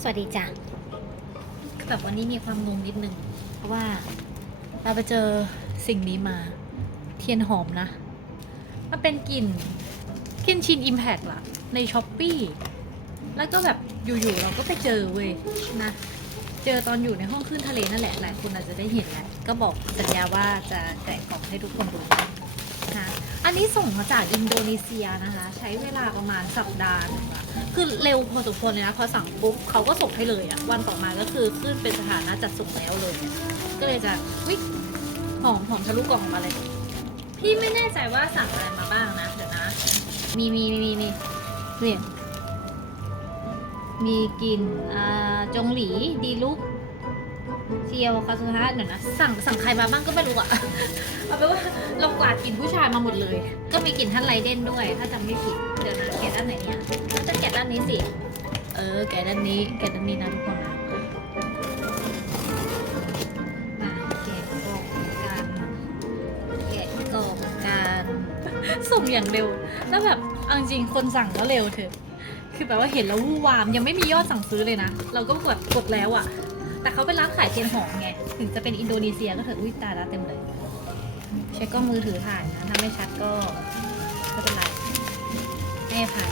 สวัสดีจ้ะคือแบบวันนี้มีความงงนิดนึง เพราะว่าเราไปเจอสิ่งนี้มา เทียนหอมนะ มันเป็นกลิ่นกลิ่นชินอิมแพกล่ะ ในช้อปปี้แล้วก็แบบอยู่ๆเราก็ไปเจอเว้ยนะ เจอตอนอยู่ในห้องขึ้นทะเลนั่นแหละ หลายคนอาจจะได้เห็นแหละ ก็บอกสัญญาว่าจะแกะกล่องให้ทุกคนดู นะคะอันนี้ส่งมาจากอินโดนีเซียนะคะ ใช้เวลาประมาณสัปดาห์หนึงอะคือเร็วพอสมควรเลยนะพอสั่งปุ๊บเขาก็ส่งให้เลยอะวันต่อมาก็คือขึ้นเป็นสถานะจัดส่งแล้วเลย ก็เลยจะวิหอมหอมทะลุกล่องมาเลย พี่ไม่แน่ใจว่าสั่งอะไรมาบ้างนะเดี๋ยวนะ มีมีมีมีมีเนี่ยมีกลิ่นอ่าจงหลีดีลุก เซียวคาสุฮะเดี๋ยวนะ สั่งสั่งใครมาบ้างก็ไม่รู้อะเอาเป็นว่าเรากวาดกลิ่นผู้ชายมาหมดเลย ก็มีกลิ่นท่านไรเดนด้วย ถ้าจำไม่ผิด เดี๋ยวนะแกะด้านไหนเนี่ยน่าจะแกะด้านนี้สิ เออ แกะด้านนี้ แกะด้านนี้นะทุกคนนะมาแกะกล่องกันแกะกล่องกันส่งอย่างเร็ว แล้วแบบเอาจริงคนสั่งก็เร็วเถอะ คือแบบว่าเห็นแล้ววู่วามยังไม่มียอดสั่งซื้อเลยนะ เราก็กดกดแล้วอะ แต่เขาเป็นร้านขายเทียนหอมไง ถึงจะเป็นอินโดนีเซียก็เถอะอุ้ยตายแล้วเต็มเลย ใช้กล้องมือถือถ่ายนะถ้าไม่ชัดก็ไม่เป็นไรให้อภัย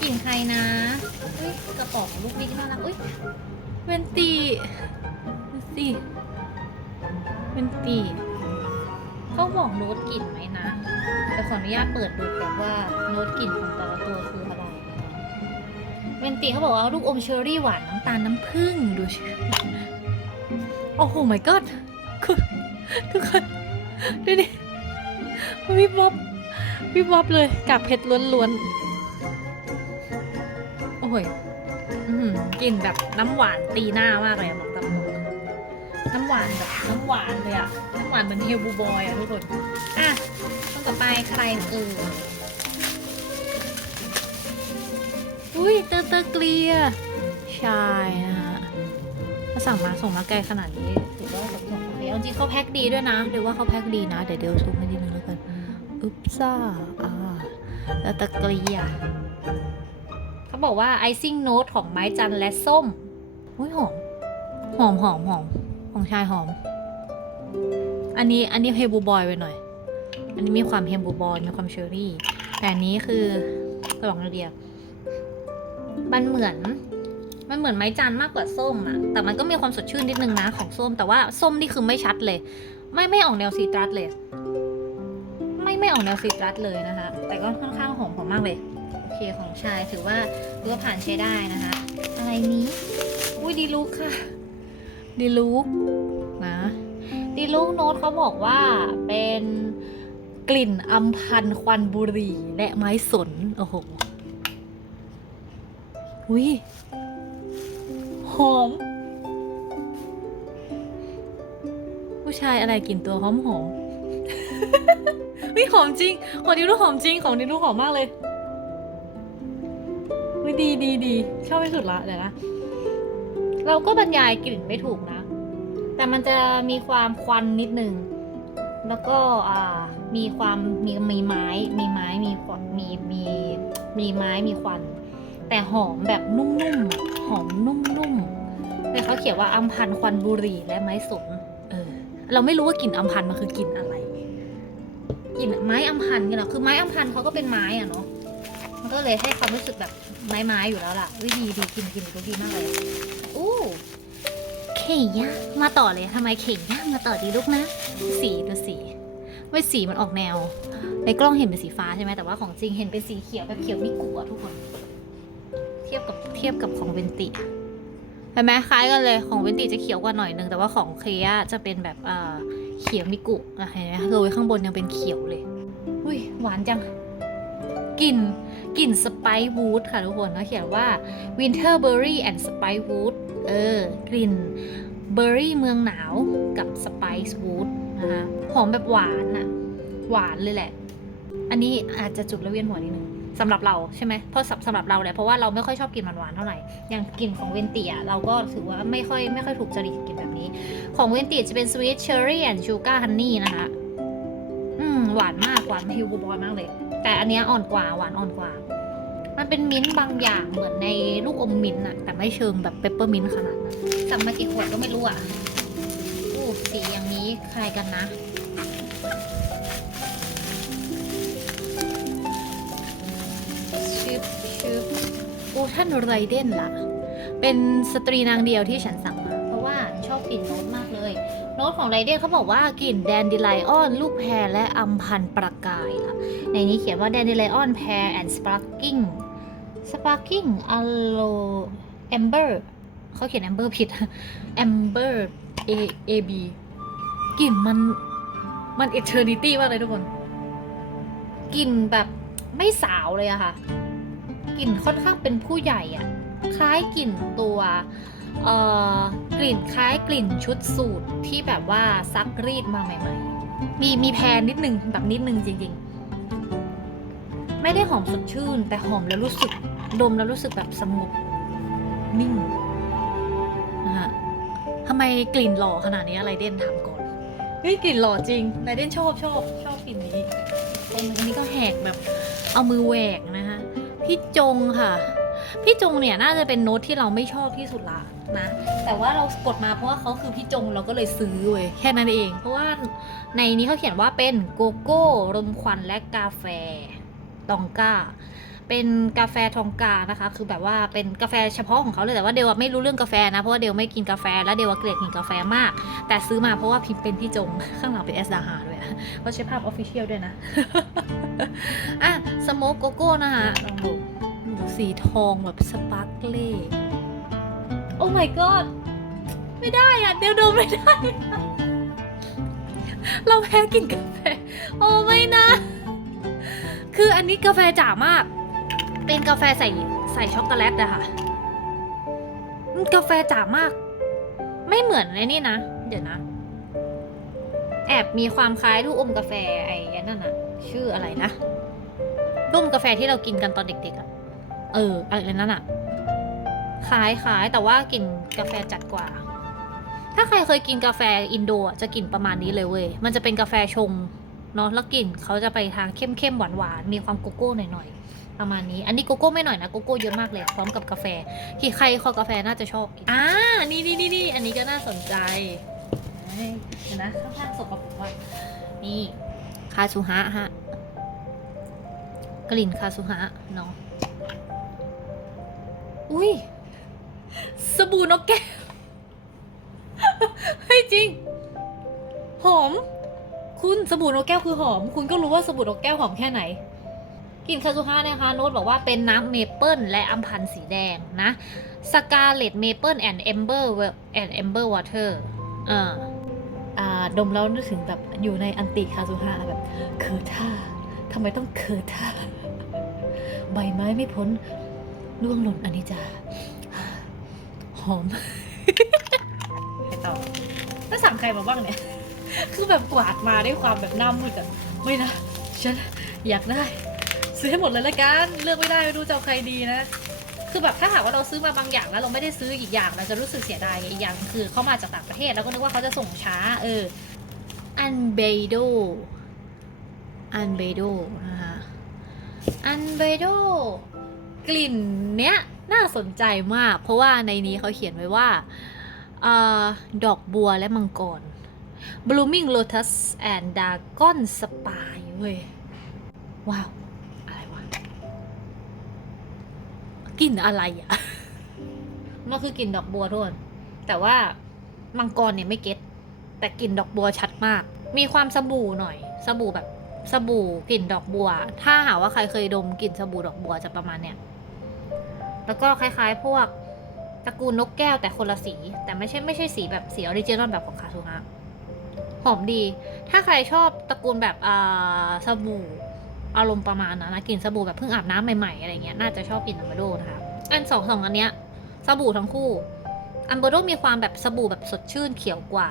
กลิ่นใครนะอุ้ยกระป๋องลูกนี้น่ารักอุ้ยเวนตีดูสิเวนตีเขาบอกโน้ตกลิ่นไหมนะแต่ขออนุญาตเปิดดูก่อนว่า ตีเขาบอกว่าลูกอมเชอร์รี่หวานน้ำตาลน้ำผึ้งดูสิโอ้โห my god คือทุกคนดูดิวิบวับวิบวับเลยกากเพชรล้วนๆ โอ้ยอื้อหือกลิ่นแบบน้ำหวานตีหน้ามากเลยบอกตามตรงน้ำหวานแบบน้ำหวานเลยอะน้ำหวานเหมือนเฮลบูบอยอะทุกคน อะคนต่อไปใครเอ่ย อุ้ยเตอร์เตอร์เกลียใช่นะฮะถ้าสั่งมาส่งมาไกลขนาดนี้ถือว่าแบบส่งโอเคเอาจริงเขาแพ็คดีด้วยนะเดี๋ยวว่าเขาแพ็คดีนะ เดี๋ยวเดี๋ยวซูมให้ดีนึงแล้วกันอุ๊บซ่าอ่าแล้วตะเกลียเขาบอกว่าไอซิ่งโน้ตของไม้จันและส้มอุ้ยหอมหอมหอมหอมของชายหอม อันนี้อันนี้เฮบูบอยไปหน่อย อันนี้มีความเฮมบูบอยมีความเชอรี่ แต่อันนี้คือจะบอกนาเดีย มันเหมือน มันเหมือนไม้จันมากกว่าส้มอะแต่มันก็มีความสดชื่นนิดนึงนะของส้ม แต่ว่าส้มนี่คือไม่ชัดเลย ไม่ไม่ออกแนวซีตรัสเลย ไม่ไม่ออกแนวซีตรัสเลยนะคะ แต่ก็ค่อนข้างหอมหอมมากเลย โอเคของชายถือว่าถือว่าผ่านใช้ได้นะคะ อะไรนี้ อุ้ยดีลุกค่ะ ดีลุกนะดีลูกโน้ตเขาบอกว่าเป็นกลิ่นอัมพันควันบุหรี่และไม้สน โอ้โห อุ้ยหอม ผู้ชายอะไรกลิ่นตัวหอมหอมวิหอมจริง ของดิลูกหอมจริง ของดิลูกหอมมากเลยวิดีดีดีชอบที่สุดละเดี๋ยวนะ เราก็บรรยายกลิ่นไม่ถูกนะ แต่มันจะมีความควันนิดนึง แล้วก็อ่ามีความมีมีไม้ มีไม้มีควันมีมีมีไม้มีควัน แต่หอมแบบนุ่มๆอะหอมนุ่มๆแต่เขาเขียนว่าอัมพันธ์ควันบุหรี่และไม้สนเออ เราไม่รู้ว่ากลิ่นอัมพันธ์มันคือกลิ่นอะไร กลิ่นไม้อัมพันธ์เนี่ยเหรอคือไม้อัมพันธ์เขาก็เป็นไม้อะเนาะ มันก็เลยให้ความรู้สึกแบบไม้ๆอยู่แล้วล่ะวิดีดีกลินกลินก็ดีมากเลยอู้เข่งย่างมาต่อเลยทำไมเข่งย่างมาต่อดีลูกนะ สีดูสีไม่สีมันออกแนว ในกล้องเห็นเป็นสีฟ้าใช่ไหมแต่ว่าของจริงเห็นเป็นสีเขียวแบบเขียวมิกุอะทุกคนเทียบ กับเทียบกับของเวนติเห็นไหมคล้ายกันเลยของเวนติจะเขียวกว่าหน่อยนึงแต่ว่าของเคย่าจะเป็นแบบอ่าเขียวมิกุเห็นไหมโรยข้างบนยังเป็นเขียวเลยอุ้ยหวานจังกลิ่นกลิ่นสไปซ์วูดค่ะทุกคนเขาเขียนว่า winter berry and spice wood เออกลิ่นเบอร์รี่เมืองหนาวกับสไปซ์วูดนะคะหอมแบบหวานอะหวานเลยแหละ อันนี้อาจจะจุดระเวียนหัวนิดนึง สำหรับเราใช่ไหมเพราะสำสำหรับเราแหละเพราะว่าเราไม่ค่อยชอบกินหวานๆเท่าไหร่อย่างกลิ่นของเวนติอะเราก็ถือว่าไม่ค่อยไม่ค่อยถูกจริตกินแบบนี้ ของเวนติจะเป็นสวีทเชอร์รี่แอนด์ชูการ์ฮันนี่นะคะอืมหวานมากหวานฮิวบูบอยมากเลย แต่อันเนี้ยอ่อนกว่าหวานอ่อนกว่า มันเป็นมิ้นท์บางอย่างเหมือนในลูกอมมิ้นท์อะแต่ไม่เชิงแบบเปปเปอร์มิ้นท์ขนาดนั้นสั่งมากี่ขวดก็ไม่รู้อะอู้สีอย่างนี้คล้ายกันนะ ชึบโอท่านไรเดนล่ะ เป็นสตรีนางเดียวที่ฉันสั่งมา เพราะว่าชอบกลิ่นโน้ตมากเลย โน้ตของไรเดนเขาบอกว่ากลิ่นแดนดิไลออน ลูกแพรและอัมพันธ์ประกายค่ะ ในนี้เขียนว่าแดนดิไลออนแพรแอนด์สปาร์กิ้งสปาร์กิ้งอัลโลแอมเบอร์เขาเขียนแอมเบอร์ผิดแอมเบอร์ A A B กลิ่นมันมันเอเทอร์นิตี้มากเลยทุกคนกลิ่นแบบไม่สาวเลยอะค่ะ กลิ่นค่อนข้างเป็นผู้ใหญ่อะคล้ายกลิ่นตัวเอ่อกลิ่นคล้ายกลิ่นชุดสูทที่แบบว่าซักรีดมาใหม่ ๆ มีมีแพรนิดนึงแบบนิดนึงจริง ๆ ไม่ได้หอมสดชื่น แต่หอมแล้วรู้สึกดมแล้วรู้สึกแบบสงบนิ่งนะฮะทำไมกลิ่นหล่อขนาดนี้อะไรเด่นถามก่อนเฮ้ยกลิ่นหล่อจริงไรเด่นชอบชอบชอบกลิ่นนี้อันนี้ก็แหกแบบเอามือแหวกนะคะ พี่จงค่ะ พี่จงเนี่ยน่าจะเป็นโน้ตที่เราไม่ชอบที่สุดละนะ แต่ว่าเรากดมาเพราะว่าเขาคือพี่จงเราก็เลยซื้อเว้ยแค่นั้นเอง เพราะว่าในนี้เขาเขียนว่าเป็นโกโก้รมควันและกาแฟตองก้า เป็นกาแฟทองกานะคะ คือแบบว่าเป็นกาแฟเฉพาะของเขาเลยแต่ว่าเดวไม่รู้เรื่องกาแฟนะเพราะว่าเดวไม่กินกาแฟและเดวเกลียดกินกาแฟมาก แต่ซื้อมาเพราะว่าพิมพ์เป็นพี่จงข้างหลังเป็นเอสดาฮาด้วยอะเขาใช้ภาพออฟฟิเชียลด้วยนะอะสโมกโกโก้นะคะลองดูดูสีทองแบบสปาร์กเล่โอ้ my god ไม่ได้อะเดี๋ยวดมไม่ได้ เราแพ้กินกาแฟ โอ้ไม่นะ คืออันนี้กาแฟจ๋ามาก เป็นกาแฟใส่ใส่ช็อกโกแลตอะค่ะกาแฟจ๋ามาก ไม่เหมือนไอ้นี่นะ เดี๋ยวนะ แอบมีความคล้ายลูกอมกาแฟไอ้นั่นน่ะชื่ออะไรนะลูกอมกาแฟที่เรากินกันตอนเด็กๆอะเอออะไรนั่นอะคล้ายคล้ายแต่ว่ากลิ่นกาแฟจัดกว่า ถ้าใครเคยกินกาแฟอินโดจะกลิ่นประมาณนี้เลยเว้ย มันจะเป็นกาแฟชง เนาะแล้วกลิ่นเขาจะไปทางเข้มๆหวานๆมีความโกโก้หน่อยๆประมาณนี้ อันนี้โกโก้ไม่หน่อยนะโกโก้เยอะมากเลยพร้อมกับกาแฟที่ใครคอกาแฟน่าจะชอบกินอ่านี่นี่นี่นี่อันนี้ก็น่าสนใจเฮ้ยเดี๋ยวนะข้างๆสกปรกว่ะนี่คาซูฮะฮะกลิ่นคาซูฮะเนาะอุ้ยสบู่นกแก้วเฮ้ยจริง หอม คุณสบู่นกแก้วคือหอม คุณก็รู้ว่าสบู่นกแก้วหอมแค่ไหนกลิ่นคาซูฮะนะคะโน้ตบอกว่าเป็นน้ำเมเปิลและอัมพันธ์สีแดงนะสกาเลตเมเปิลแอนด์เอมเบอร์แอนด์เอมเบอร์วอเตอร์อ่าอ่าดมแล้วนึกถึงแบบอยู่ในอันติคาซูฮะแบบเคอท่าทำไมต้องเคอท่าใบไม้ไม่พ้นร่วงหล่นอันนี้จ้าหอมไปต่อแล้วสั่งใครมาบ้างเนี่ย คือแบบกวาดมาด้วยความแบบหน้ามืดอะไม่นะ ฉันอยากได้ ซื้อให้หมดเลยละกัน เลือกไม่ได้ไม่รู้จะเอาใครดีนะ คือแบบถ้าหากว่าเราซื้อมาบางอย่างแล้วเราไม่ได้ซื้ออีกอย่างเราจะรู้สึกเสียดายอีกอย่างคือเขามาจากต่างประเทศแล้วก็นึกว่าเขาจะส่งช้า เออ อันเบโด อันเบโดนะคะอันเบโดกลิ่นเนี้ยน่าสนใจมาก เพราะว่าในนี้เขาเขียนไว้ว่าออดอกบัวและมังกร Blooming Lotus and Dragon Spy เว้ย ว้าว อะไรวะกลิ่นอะไรอะมันคือกลิ่นดอกบัวทุกคนแต่ว่ามังกรเนี่ยไม่เก็ตแต่กลิ่นดอกบัวชัดมาก มีความสบู่หน่อย สบู่แบบสบู่กลิ่นดอกบัว ถ้าหาว่าใครเคยดมกลิ่นสบู่ดอกบัวจะประมาณเนี้ย แล้วก็คล้ายๆ พวกตระกูลนกแก้วแต่คนละสี แต่ไม่ใช่ไม่ใช่สีแบบสีออริจินอลแบบของคาซูฮะ อมดี ถ้าใครชอบตระกูลแบบอ่าสบู่อารมณ์ประมาณนั้นนะกลิ่นสบู่แบบเพิ่งอาบน้ำใหม่ๆอะไรเงี้ยน่าจะชอบกลิ่นอัมเบโดนะคะอันสองสองอันเนี้ยสบู่ทั้งคู่อัมเบโดมีความแบบสบู่แบบสดชื่นเขียวกว่า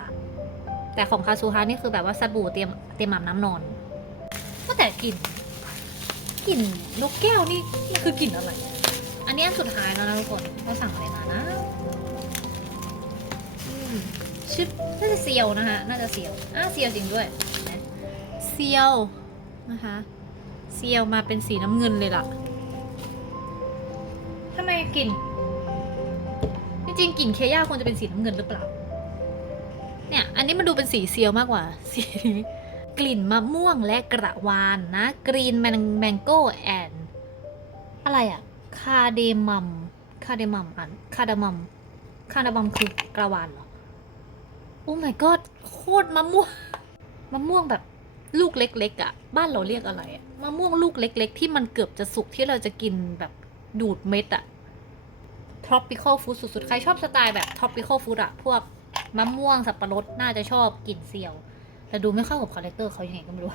แต่ของคาซูฮะนี่คือแบบว่าสบู่เตรียมเตรียมอาบน้ำนอนก็แต่กลิ่นกลิ่นนกแก้วนี่คือกลิ่นอะไร อันนี้อันสุดท้ายแล้วนะทุกคนเราสั่งอะไรมานะ ชื่อน่าจะเซียวนะคะน่าจะเซียวอะเซียวจริงด้วยนะเซียวนะคะเซียวมาเป็นสีน้ำเงินเลยล่ะทำไมกลิ่นจริงๆกลิ่นเคย่าควรจะเป็นสีน้ำเงินหรือเปล่า เนี่ย อันนี้มันดูเป็นสีเซียวมากกว่า สีกลิ่นมะม่วงและกระวานนะกรีนแมงแมงโก้แอนอะไรอะคาเดมัมคาเดมัมอันคาเดมัมคาเดมัมคือกระวานเหรอโอ้ my god โคตรมะม่วงมะม่วงแบบลูกเล็กๆอะ่ะ บ้านเราเรียกอะไรอะมะม่วงลูกเล็ก ๆ ที่มันเกือบจะสุกที่เราจะกินแบบดูดเม็ดอะ tropical food สุดๆ ใครชอบสไตล์แบบ tropical food อะพวกมะม่วงสับปะรดน่าจะชอบกลิ่นเซียว แต่ดูไม่เข้ากับคาแรคเตอร์เขาอยังไงก็ไม่รู้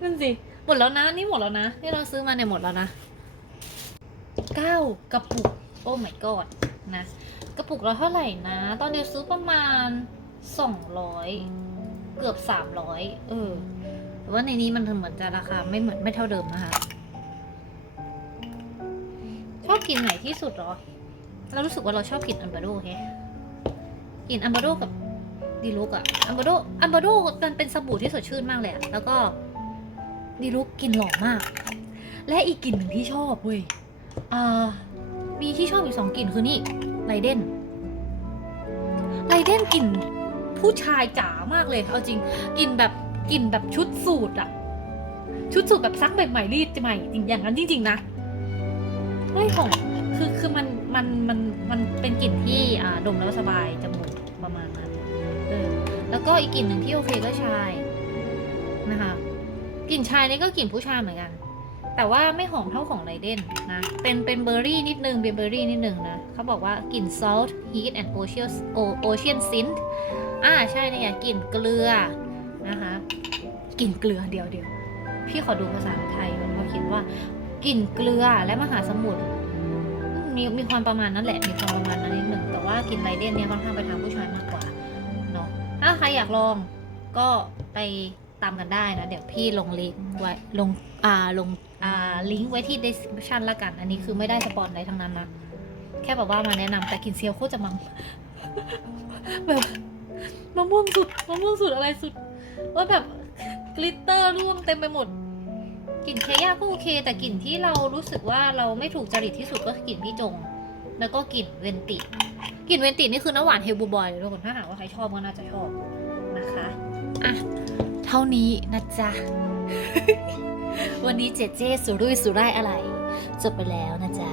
นั่นสิ หมดแล้วนะ นี่หมดแล้วนะ นี่เราซื้อมาเนี่ยหมดแล้วนะเก้ากระปุก โอ้ my god นะ ระปุกละเท่าไหร่นะ ตอนเดียวซื้อประมาณสองร้อยเกือบสามร้อยเออแต่ว่าในนี้มันเหมือนจะราคาไม่เหมือนไม่เท่าเดิมนะคะ ชอบกินไหนที่สุดหรอ เรารู้สึกว่าเราชอบกินอันบาโดแฮกินอันบาโดกับดีลุกอะอันบาโดอันบาโดมันเป็นสบู่ที่สดชื่นมากเลยอะแล้วก็ดีลุกกลินหล่อมาก และอีกกลิ่นหนึ่งที่ชอบเว้ยอ่ามีที่ชอบอีกสองกลิ่นคือนี่ไรเดนไรเดน กลิ่นผู้ชายจ๋ามากเลยเอาจริงกลิ่นแบบกลิ่นแบบชุดสูทอะชุดสูทแบบซักใหม่ๆรีดใหม่จริงอย่างนั้นจริงๆนะเฮ้ยของคือคือมันมันมันมันเป็นกลิ่นที่อ่าดมแล้วสบายจมูกประมาณนั้นเออแล้วก็อีกกลิ่นหนึ่งที่โอเคก็ชายนะคะกลิ่นชายนี่ก็กลิ่นผู้ชายเหมือนกัน แต่ว่าไม่หอมเท่าของไรเดนนะเป็นเป็นเบอร์รี่นิดนึงเป็นเบอร์รี่นิดนึงนะ เขาบอกว่ากลิ่น salt heat and ocean ocean scent อ่าใช่เนี่ยกลิ่นเกลือนะคะกลิ่นเกลือเดียวเดียวพี่ขอดูภาษาไทยมันเขาเขียนว่ากลิ่นเกลือและมหาสมุทรมีมีความประมาณนั้นแหละมีความประมาณนั้นนิดนึงแต่ว่ากลิ่นไรเดนเนี่ยค่อนข้างไปทางผู้ชายมากกว่าเนาะถ้าใครอยากลองก็ไปตามกันได้นะ เดี๋ยวพี่ลงลิงก์ไว้ลงอ่าลงอ่าลิงก์ไว้ที่ description ละกัน อันนี้คือไม่ได้สปอนอะไรทั้งนั้นนะ แค่แบบว่ามาแนะนำแต่กลินเซียวโคตรจะมัง แบบมะม่วงสุดมะม่วงสุดอะไรสุดว่าแบบกลิตเตอร์ร่วงเต็มไปหมดกลิ่นเคย่าก็โอเค แต่กลิ่นที่เรารู้สึกว่าเราไม่ถูกจริตที่สุดก็คือกลิ่นพี่จง แล้วก็กลิ่นเวนติกลิ่นเวนตินี่คือน้ำหวานเฮลบูบอยเลยทุกคนถ้าหากว่าใครชอบก็น่าจะชอบนะคะอะเท่านี้นะจ๊ะ วันนี้เจเจสุรุ่ยสุร่ายอะไร จบไปแล้วนะจ๊ะ